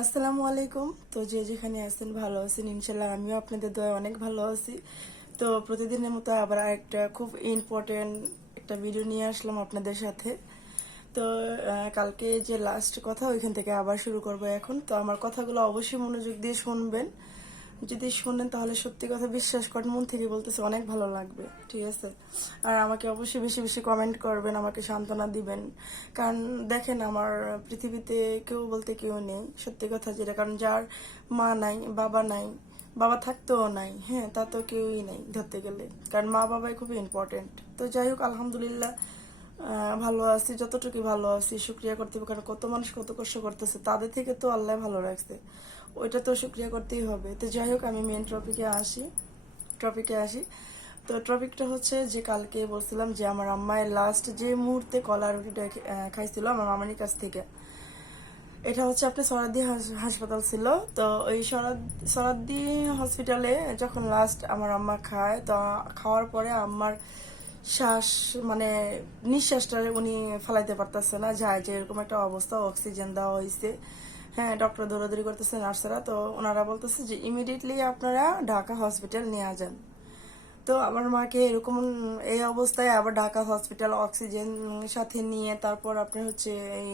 আসসালামু আলাইকুম। তো যে যেখানে আছেন ভালো আছেন ইনশাল্লাহ, আমিও আপনাদের দয়া অনেক ভালো আছি। তো প্রতিদিনের মতো আবার একটা খুব ইম্পর্টেন্ট একটা ভিডিও নিয়ে আসলাম আপনাদের সাথে। তো কালকে যে লাস্ট কথা ওইখান থেকে আবার শুরু করবো এখন। তো আমার কথাগুলো অবশ্যই মনোযোগ দিয়ে শুনবেন। যদি শোনেন তাহলে সত্যি কথা বিশ্বাস করেন, মন থেকে বলতেছে অনেক ভালো লাগবে, ঠিক আছে? আর আমাকে অবশ্যই বেশি বেশি কমেন্ট করবেন, আমাকে সান্ত্বনা দিবেন। কারণ দেখেন, আমার পৃথিবীতে কেউ বলতে কেউ নেই, সত্যি কথা যেটা। কারণ যার মা নাই, বাবা নাই, বাবা থাকতেও নাই, হ্যাঁ, তা তো কেউই নাই ধরতে গেলে। কারণ মা বাবাই খুবই ইম্পর্টেন্ট। তো যাই হোক, আলহামদুলিল্লাহ ভালো আছি, যতটুকু ভালো আছি শুক্রিয়া করতে হবে। কারণ কত মানুষ কত কষ্ট করতেছে, তাদের থেকে তো আল্লাহ ভালো রাখছে, ওইটা তো শুক্রিয়া করতেই হবে। তো যাই হোক, আমি মেন টপিকে আসি। তো টপিকটা হচ্ছে যে কালকে বলছিলাম যে আমার আম্মায়ের লাস্ট যে মুহূর্তে কলা রুটিটা খাইছিল আমার মামানির কাছ থেকে। এটা হচ্ছে আপনার সরাদ্দি হাসপাতাল ছিল। তো ওই সরাদ্দি হসপিটালে যখন লাস্ট আমার আম্মা খায়, তো খাওয়ার পরে আম্মার শ্বাস মানে নিঃশ্বাসটা উনি ফেলাইতে পারতেছে না, যায় যে এরকম একটা অবস্থা, অক্সিজেন দেওয়া হয়েছে। হ্যাঁ, ডক্টর দৌড়াদৌড়ি করতেছে, নার্সরা। তো ওনারা বলতেছে যে ইমিডিয়েটলি আপনারা ঢাকা হসপিটাল নিয়ে যান। তো আমার মাকে এরকম এই অবস্থায় আবার ঢাকা হসপিটাল অক্সিজেন সাথে নিয়ে তারপর আপনার হচ্ছে এই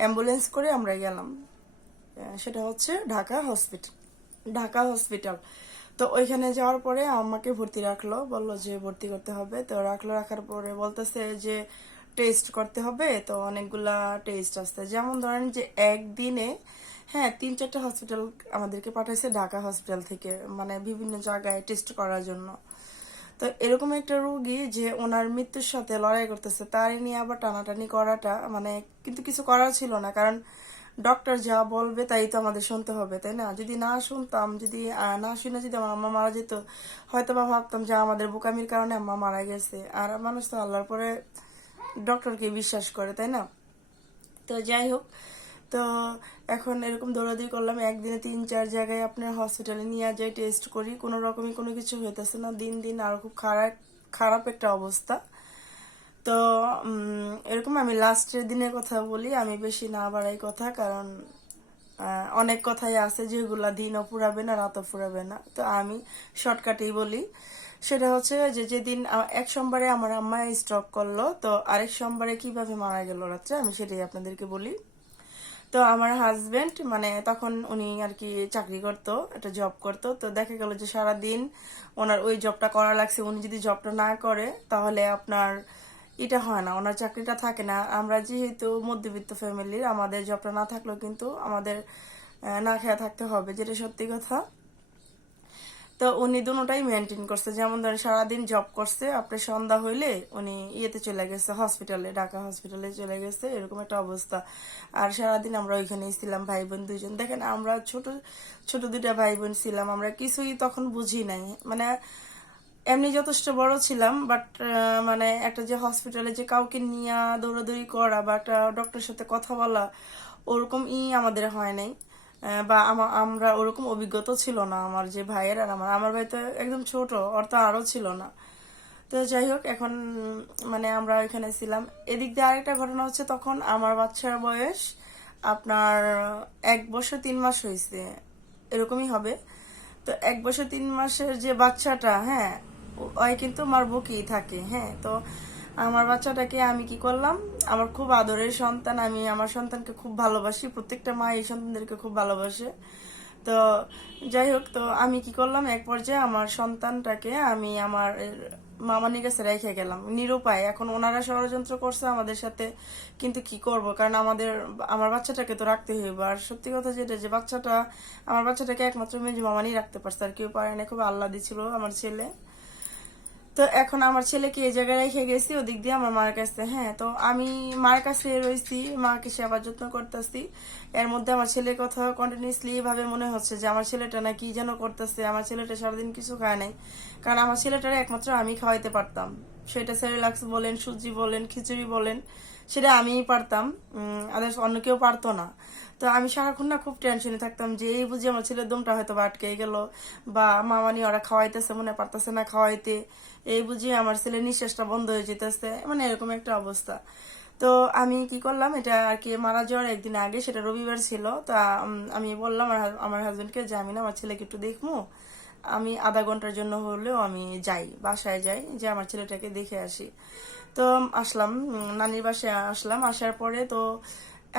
অ্যাম্বুলেন্স করে আমরা গেলাম। সেটা হচ্ছে ঢাকা হসপিটাল। তো ওইখানে যাওয়ার পরে আমাকে ভর্তি রাখলো, বললো যে ভর্তি করতে হবে। তো রাখার পরে বলতেছে যে টেস্ট করতে হবে। তো অনেকগুলা টেস্ট আসছে, যেমন ধরেন যে একদিনে, হ্যাঁ, 3-4টা হসপিটাল আমাদেরকে পাঠাইছে ঢাকা হসপিটাল থেকে, মানে বিভিন্ন জায়গায় টেস্ট করার জন্য। তো এরকম একটা রোগী যে ওনার মৃত্যুর সাথে লড়াই করতেছে, তারই নিয়ে আবার টানাটানি করাটা মানে, কিন্তু কিছু করার ছিল না। কারণ ডক্টর যা বলবে তাই তো আমাদের শুনতে হবে, তাই না? যদি না শুনতাম, যদি না শুনে যদি আমার আম্মা মারা যেত, হয়তো বা ভাবতাম যে আমাদের বোকামির কারণে আম্মা মারা গেছে। আর মানুষ তো আল্লাহর পরে ডক্টরকে বিশ্বাস করে, তাই না? তো যাই হোক, তো এখন এরকম দৌড়াদৌড়ি করলাম, একদিনে 3-4 জায়গায় আপনার হসপিটালে নিয়ে যাই, টেস্ট করি, কোনো রকমই কোনো কিছু হইতেছে না। দিন দিন আরো খুব খারাপ খারাপ একটা অবস্থা। তো এরকম আমি লাস্টের দিনের কথা বলি, আমি বেশি না বাড়াই কথা। কারণ অনেক কথাই আছে যেগুলা দিনও ফুরাবে না, রাতও ফুরাবে না। তো আমি শর্টকাটেই বলি। সেটা হচ্ছে যে যেদিন এক সোমবারে আমার আম্মা স্ট্রোক করলো, তো আরেক সোমবারে কিভাবে মারা গেল রাত্রে, আমি সেটাই আপনাদেরকে বলি। তো আমার হাজবেন্ড মানে তখন উনি আর কি চাকরি করতো, একটা জব করতো। তো দেখা গেল যে সারাদিন ওনার ওই জবটা করা লাগছে। উনি যদি জবটা না করে তাহলে আপনার এটা হয় না, ওনার চাকরিটা থাকে না। আমরা যেহেতু মধ্যবিত্ত ফ্যামিলির, আমাদের জবটা না থাকলেও কিন্তু আমাদের না খেয়ে থাকতে হবে, যেটা সত্যি কথা। তো উনি দুটোটাই মেনটেন করছে। যেমন ধরেন সারাদিন জব করছে, আপনার সন্ধ্যা হইলে উনি ইয়েতে চলে গেছে, হসপিটালে, ঢাকা হসপিটালে চলে গেছে, এরকম একটা অবস্থা। আর সারাদিন আমরা ওইখানেই ছিলাম, ভাই বোন দুইজন। দেখেন, আমরা ছোট ছোট দুইটা ভাই বোন ছিলাম, আমরা কিছুই তখন বুঝি নাই। মানে এমনি যথেষ্ট বড় ছিলাম, বাট মানে একটা যে হসপিটালে যে কাউকে নিয়ে দৌড়াদৌড়ি করা বা একটা ডক্টরের সাথে কথা বলা, ওরকম আমাদের হয় নাই। বা আমরা ওরকম অভিজ্ঞতা ছিল না। আমার যে ভাইয়ের আর আমার ভাই তো একদম ছোট, ওর তো আরো ছিল না। তো যাই হোক, এখন মানে আমরা এখানে ছিলাম। এদিক দিয়ে আরেকটা ঘটনা হচ্ছে, তখন আমার বাচ্চার বয়স আপনার 1 বছর 3 মাস হয়েছে, এরকমই হবে। তো 1 বছর 3 মাসের যে বাচ্চাটা, হ্যাঁ, ওই কিন্তু আমার বুকেই থাকে। হ্যাঁ, তো আমার বাচ্চাটাকে আমি কি করলাম, আমার খুব আদরের সন্তান, আমি আমার সন্তানকে খুব ভালোবাসি, প্রত্যেকটা মা এই সন্তানদেরকে খুব ভালোবাসে। তো যাই হোক, তো আমি কি করলাম, এক পর্যায়ে আমার সন্তানটাকে আমি আমার মামানির কাছে রেখে গেলাম নিরুপায়। এখন ওনারা ষড়যন্ত্র করছে আমাদের সাথে, কিন্তু কি করব, কারণ আমার বাচ্চাটাকে তো রাখতে হইব। আর সত্যি কথা যেটা, যে আমার বাচ্চাটাকে একমাত্র মেজো মামানি রাখতে পারছে, আর কেউ পারে না। খুব আল্লাহ দিছিল আমার ছেলে। তো এখন আমার ছেলেকে এই জায়গায় রেখে গেছি, ওদিক দিয়ে আমার মার কাছে। হ্যাঁ, তো আমি মার কাছে রয়েছি, মাকে সেবা যত্ন করতেছি। এর মধ্যে আমার ছেলের কথা কন্টিনিউসলি ভাবে মনে হচ্ছে যে আমার ছেলেটা না কি যেন করতেছে। আমার ছেলেটা সারাদিন কিছু খায় নাই, কারণ আমার ছেলেটারে একমাত্র আমি খাওয়াইতে পারতাম। সেটা সেরেলাক্স বলেন, সুজি বলেন, খিচুড়ি বলেন, সেটা আমিই পারতাম। আদার্স অন্য কেউ পারতো না। তো আমি সারাক্ষণ না খুব টেনশনে থাকতাম যে এই বুঝি আমার ছেলের দমটা হয়তো আটকে গেল, বা মামানি ওরা খাওয়াইতেছে মনে পারতেছে না খাওয়াইতে, এই বুঝি আমার ছেলের নিঃশ্বাসটা বন্ধ হয়ে যেতেছে, মানে এরকম একটা অবস্থা। তো আমি কি করলাম, এটা আর কি মারা যাওয়ার একদিন আগে, সেটা রবিবার ছিল। তা আমি বললাম আমার হাজবেন্ডকে যে আমি না আমার ছেলেকে একটু দেখবো, আমি আধা ঘন্টার জন্য হলেও আমি যাই, বাসায় যাই, যে আমার ছেলেটাকে দেখে আসি। তো আসলাম, নানির বাসায় আসলাম। আসার পরে তো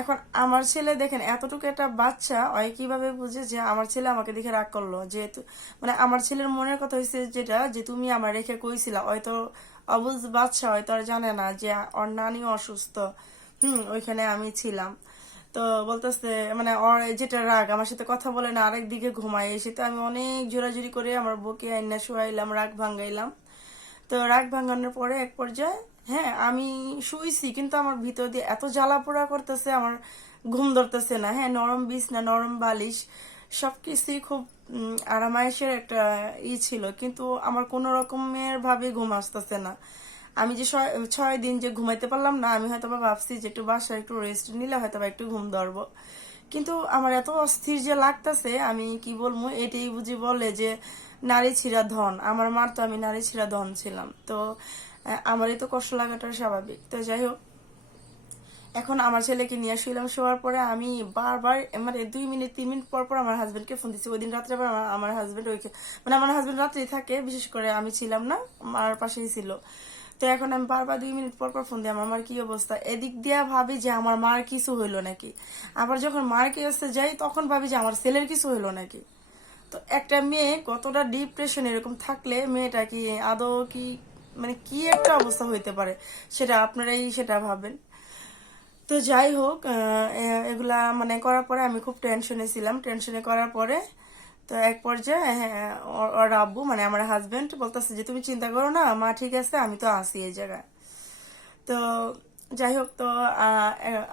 এখন আমার ছেলে দেখেন এতটুকু একটা বাচ্চা, ওই কিভাবে বুঝে যে আমার ছেলে আমাকে দেখে রাগ করলো, যেহেতু মানে আমার ছেলের মনের কথা হয়েছে যেটা, যে তুমি আমার রেখে কইছিলা, হয়তো অবুঝ বাচ্চা হয়তো আর জানে না যে ওর নানি অসুস্থ, ওইখানে আমি ছিলাম। তো বলতেছে মানে ওর যেটা রাগ, আমার সাথে কথা বলে না, আরেক দিকে ঘুমায়, এসে তো আমি অনেক জোরাজুরি করে আমার বউকে আইনা শুয়াইলাম, রাগ ভাঙ্গাইলাম। তো রাগ ভাঙানোর পরে এক পর্যায়ে, হ্যাঁ আমি শুইছি, কিন্তু আমার ভিতর দিয়ে এত জ্বালা পোড়া করতেছে, আমার ঘুম ধরতেছে না। হ্যাঁ, নরম বিছনা, নরম বালিশ, সবকিছুই খুব আরামায়েশের একটা ছিল, কিন্তু আমার কোনো রকমের ভাবে ঘুম আসতেছে না। আমি যে 6 দিন যে ঘুমাইতে পারলাম না, আমি হয়তো বা ভাবছি যে একটু বাসায় একটু রেস্ট নিলে হয়তো বা একটু ঘুম ধরবো, কিন্তু আমার এত অস্থির যে লাগতেছে, আমি কি বলবো, এটাই বুঝি বলে যে নারী ছিঁড়া ধন। আমার মার তো আমি নারী ছিঁড়া ধন ছিলাম, তো আমারই তো কষ্ট লাগাটা স্বাভাবিক। তো যাই হোক, এখন আমার ছেলেকে নিয়ে শুইলাম, শোয়ার পরে আমি বারবার মানে 2 মিনিট 3 মিনিট পর পর আমার হাজবেন্ডকে ফোন দিচ্ছি। ওই দিন রাত্রে আবার আমার হাজবেন্ড ওই মানে আমার হাজবেন্ড রাত্রেই থাকে, বিশেষ করে আমি ছিলাম না, আমার পাশেই ছিল। তো এখন আমি বারবার 2 মিনিট পর পর ফোন দিই, আমার মার কি অবস্থা। এদিক দিয়া ভাবি যে আমার মার কিছু হইলো নাকি, আবার যখন মার কাছে যাই তখন ভাবি যে আমার ছেলের কিছু হইলো নাকি। তো একটা মেয়ে কতটা ডিপ্রেশন এরকম থাকলে মেয়েটা কি আদৌ কি মানে কি একটা অবস্থা হইতে পারে, সেটা আপনারাই সেটা ভাবেন। তো যাই হোক, এগুলা মানে করার পরে আমি খুব টেনশনে ছিলাম। টেনশনে করার পরে তো এক পর্যায়ে, হ্যাঁ, ওর আব্বু মানে আমার হাজবেন্ড বলতেছে যে তুমি চিন্তা করো না মা, ঠিক আছে, আমি তো আছি এই জায়গায়। তো যাই হোক, তো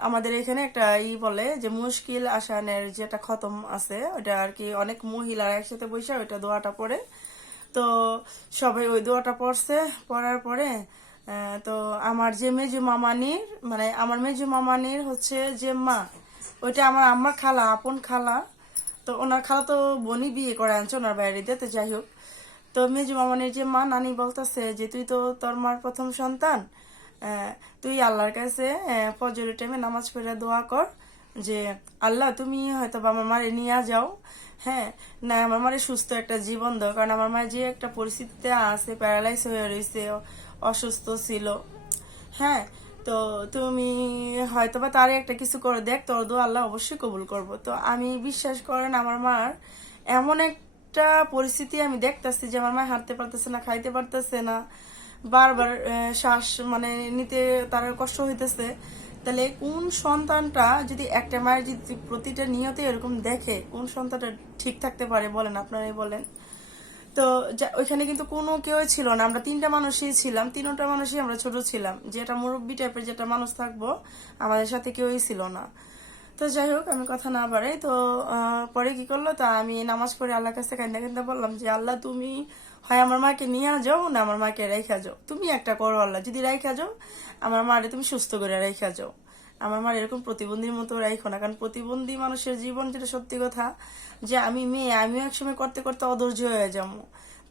আমাদের এখানে একটা বলে যে মুশকিল আসানের যেটা খতম আছে, ওটা আর কি অনেক মহিলারা একসাথে বসে ওইটা দোয়াটা পড়ে। তো সবাই ওই দোয়াটা পড়ছে, পড়ার পরে তো আমার যে মেজু মামানির মানে আমার মেজু মামানির হচ্ছে যে মা, ওইটা আমার আম্মার খালা, আপন খালা। তো ওনার খালা তো বোনই বিয়ে করে আনছে ওনার বাড়িতে। তো যাই হোক, তো মেজু মামানির যে মা, নানি বলতেছে যে তুই তো তোর মার প্রথম সন্তান, আহ, তুই আল্লাহর কাছে ফজরের টাইমে নামাজ পড়ে দোয়া কর যে আল্লাহ তুমি হয়তো বা আমার মারে নিয়ে যাও, হ্যাঁ, না আমার মারে সুস্থ একটা জীবন দাও, কারণ আমার মায়ের যে একটা পরিস্থিতিতে আছে, প্যারালাইজ হয়ে রয়েছে, অসুস্থ ছিল, হ্যাঁ। তো তুমি হয়তো বা তারে একটা কিছু করে দেখ, তোর দোয়া আল্লাহ অবশ্যই কবুল করবো। তো আমি বিশ্বাস করেন আমার মার এমন একটা পরিস্থিতি আমি দেখতেছি যে আমার মা হাঁটতে পারতেছে না, খাইতে পারতেছে না, বারবার শ্বাস মানে নিতে তার কষ্ট হইতেছে। তাহলে কোন সন্তানটা যদি একটা মায়ের যদি প্রতিটা নিয়তে এরকম দেখে, কোন সন্তানটা ঠিক থাকতে পারে বলেন, আপনারাই বলেন। তো ওইখানে কিন্তু কোনো কেউ ছিল না, আমরা 3টা মানুষই ছিলাম, 3টা মানুষই আমরা ছোট ছিলাম, যে একটা মুরব্বী টাইপের যেটা মানুষ থাকবো আমাদের সাথে কেউই ছিল না। তো যাই হোক, আমি কথা না বাড়াই। তো পরে কি করলো, তা আমি নামাজ পড়ে আল্লাহর কাছে কান্দা কান্দা বললাম যে আল্লাহ তুমি হয় আমার মাকে নিয়ে যাও, না আমার মাকে রেখা যাও, তুমি একটা করো আল্লাহ, যদি রেখা যাও আমার মারে তুমি সুস্থ করে রেখা যাও, আমার মার এরকম প্রতিবন্ধীর মতো রাখো না, কারণ প্রতিবন্ধী মানুষের জীবন যেটা সত্যি কথা, যে আমি মেয়ে, আমিও একসময় করতে করতে অধৈর্য হয়ে যাবো,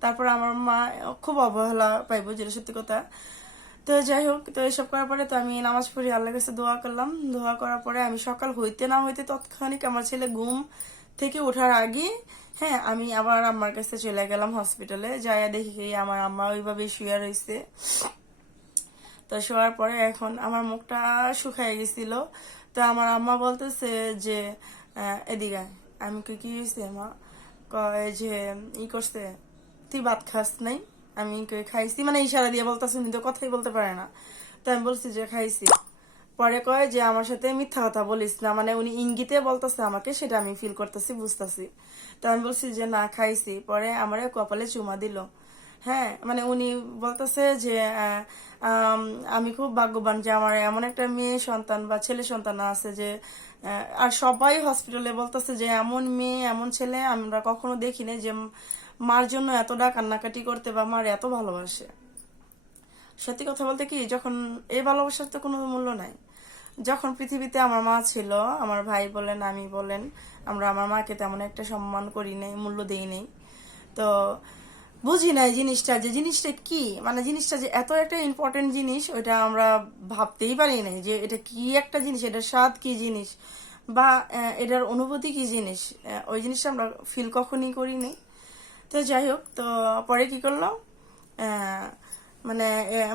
তারপর আমার মা খুব অবহেলা পাইবো, যেটা সত্যি কথা। তো যাই হোক, তো এসব করার পরে তো আমি নামাজ পড়ি, আল্লাহর কাছে দোয়া করলাম। দোয়া করার পরে আমি সকাল হইতে না হইতে তৎক্ষণিক আমার ছেলে ঘুম থেকে ওঠার আগে, হ্যাঁ, আমি আবার আম্মার কাছে চলে গেলাম হসপিটালে। যাইয়া দেখি আমার আম্মা ওইভাবে শুয়ে রয়েছে। তো শোয়ার পরে এখন আমার মুখটা শুকায় গেছিল। তো আমার আম্মা বলতেছে যে এদিকে আয়। আমি কি হয়েছে মা, কয় যে করছে, তুই ভাত খাস নাই? আমি খাইছি, মানে ইশারা দিয়ে বলতেছে, উনি তো কথাই বলতে পারে না। তো আমি বলছি যে খাইছি। পরে কয় যে আমার সাথে মিথ্যা কথা বলিস না, মানে উনি ইঙ্গিতে বলতেছে আমাকে, সেটা আমি ফিল করতেছি, বুঝতেছি। তো আমি বলছি যে না খাইছি। পরে আমার কপালে চুমা দিল। হ্যাঁ, মানে উনি বলতেছে যে আমি খুব ভাগ্যবান যে আমার এমন একটা মেয়ে সন্তান বা ছেলে সন্তান আছে, যে আর সবাই হসপিটালে বলতেছে যে এমন মেয়ে এমন ছেলে আমরা কখনো দেখিনি, যে মার জন্য এতটা কান্নাকাটি করতে বা মার এত ভালোবাসে। সত্যি কথা বলতে কি, যখন এই ভালোবাসার তো কোনো মূল্য নাই। যখন পৃথিবীতে আমার মা ছিল, আমার ভাই বলেন আমি বলেন, আমরা আমার মাকে তেমন একটা সম্মান করি নাই, মূল্য দিই নেই। তো বুঝি না এই জিনিসটা, যে জিনিসটা কি, মানে জিনিসটা যে এত একটা ইম্পর্টেন্ট জিনিস ওইটা আমরা ভাবতেই পারি নাই যে এটা কি একটা জিনিস, এটার স্বাদ কি জিনিস, বা এটার অনুভূতি কি জিনিস, ওই জিনিসটা আমরা ফিল কখনই করিনি। তো যাই হোক, তো পরে কি করলো, আহ, মানে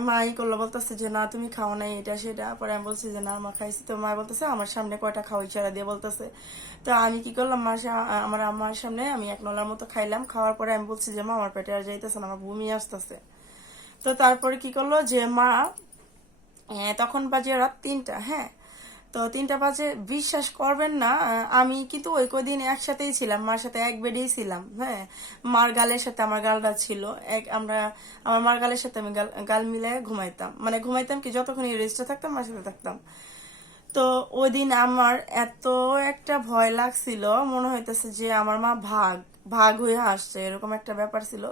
মা ই করলো, বলতেছে যে না তুমি খাও নাই এটা সেটা। পরে আমি বলছি যে না মা খাইছি। তো মা বলতেছে আমার সামনে কয়টা খাও, ইশারা দিয়ে বলতেছে। তো আমি কি করলাম, আমার আম্মার সামনে আমি এক নলার মতো খাইলাম। খাওয়ার পরে আমি বলছি যে মা আমার পেটে আর যাইতেছে না, আমার বমি আসতেছে। তো তারপরে কি করলো যে মা, তখন বাজে রাত 3টা, হ্যাঁ। তো 3টা বাজে, বিশ্বাস করবেন না, আমি কিন্তু ওই কদিন একসাথেই ছিলাম, মার সাথে এক বেডেই ছিলাম, হ্যাঁ। মার গালের সাথে আমার গালটা ছিল আমার মার গালের সাথে আমি গাল গাল মিলায় ঘুমাইতাম, মানে ঘুমাইতাম কি, যতক্ষণ রেস্টে থাকতাম মার সাথে থাকতাম। তো ওই দিন আমার এত একটা ভয় লাগছিল, মনে হইতেছে যে আমার মা ভাগ ভাগ হয়ে আসছে, এরকম একটা ব্যাপার ছিল।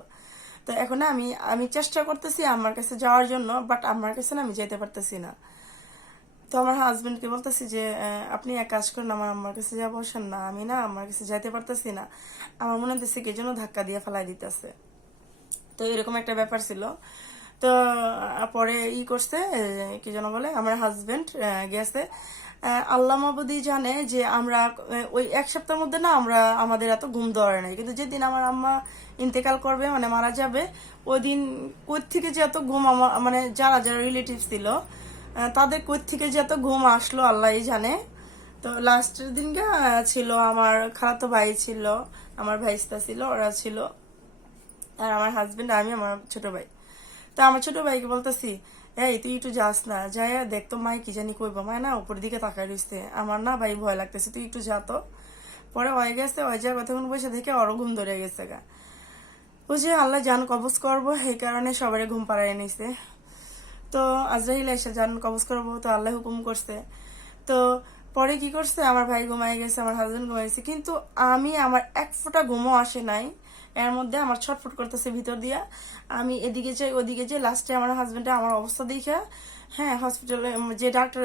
তো এখন না আমি আমি চেষ্টা করতেছি আমার কাছে যাওয়ার জন্য, বাট আমার কাছে না আমি যেতে পারতেছি না। তো আমার হাজবেন্ডকে বলতেছি যে আপনি এক কাজ করেন, আমার আম্মার কাছে যা বসেন না, আমি না আমার কাছে যাইতে পারতেছি না। আমার মনে হচ্ছে কে যেন ধাক্কা দিয়ে ফেলাই দিতেছে। তো এরকম একটা ব্যাপার ছিল। তো পরে ই করছে, কি যেন বলে, আমার হাজবেন্ড গেছে। আল্লাহ মাবুদি জানে যে আমরা ওই এক সপ্তাহের মধ্যে না আমরা আমাদের এত ঘুম ধরে নাই, কিন্তু যেদিন আমার আম্মা ইন্তেকাল করবে, মানে মারা যাবে, ওই দিন কই থেকে যে এত ঘুম, আমার মানে যারা যারা রিলেটিভ ছিল তাদের কই থেকে যে এত ঘুম আসলো আল্লাহই জানে। তো লাস্টের দিনটা ছিল আমার খালাতো ভাই ছিল, আমার ভাইস্তা ছিল, ওরা ছিল, আর আমার হাজবেন্ড, আমি, আমার ছোট ভাই। তো আমার ছোট ভাইকে বলতেছি, এই তুই একটু যাস না, যাই দেখ তো মাই কি জানি কইব, মায় না উপর দিকে তাকাই রইছে, আমার না ভাই ভয় লাগতেছে, তুই একটু যা তো। পরে হয়ে গেছে, ওই যা কতক্ষণ বসে থেকে ওরও ঘুম ধরে গেছে গা। বুঝে আল্লাহ জান কবজ করবো, এই কারণে সবারই ঘুম পাড়ায় নিছে। তো আজরাইল এসে জান কবজ করবো, তো আল্লাহ হুকুম করছে। তো পরে কি করছে, আমার ভাই ঘুমাই গেছে, আমার হাজবেন্ড ঘুমাই গেছে, কিন্তু আমার এক ফোঁটা ঘুমও আসে নাই। এর মধ্যে আমার ছটফট করতেছে ভিতর দিয়া, আমি এদিকে যাই ওদিকে যাই, লাস্টে আমার হাজবেন্ডে আমার অবস্থা দেখে, হ্যাঁ, হসপিটালে যে ডাক্তার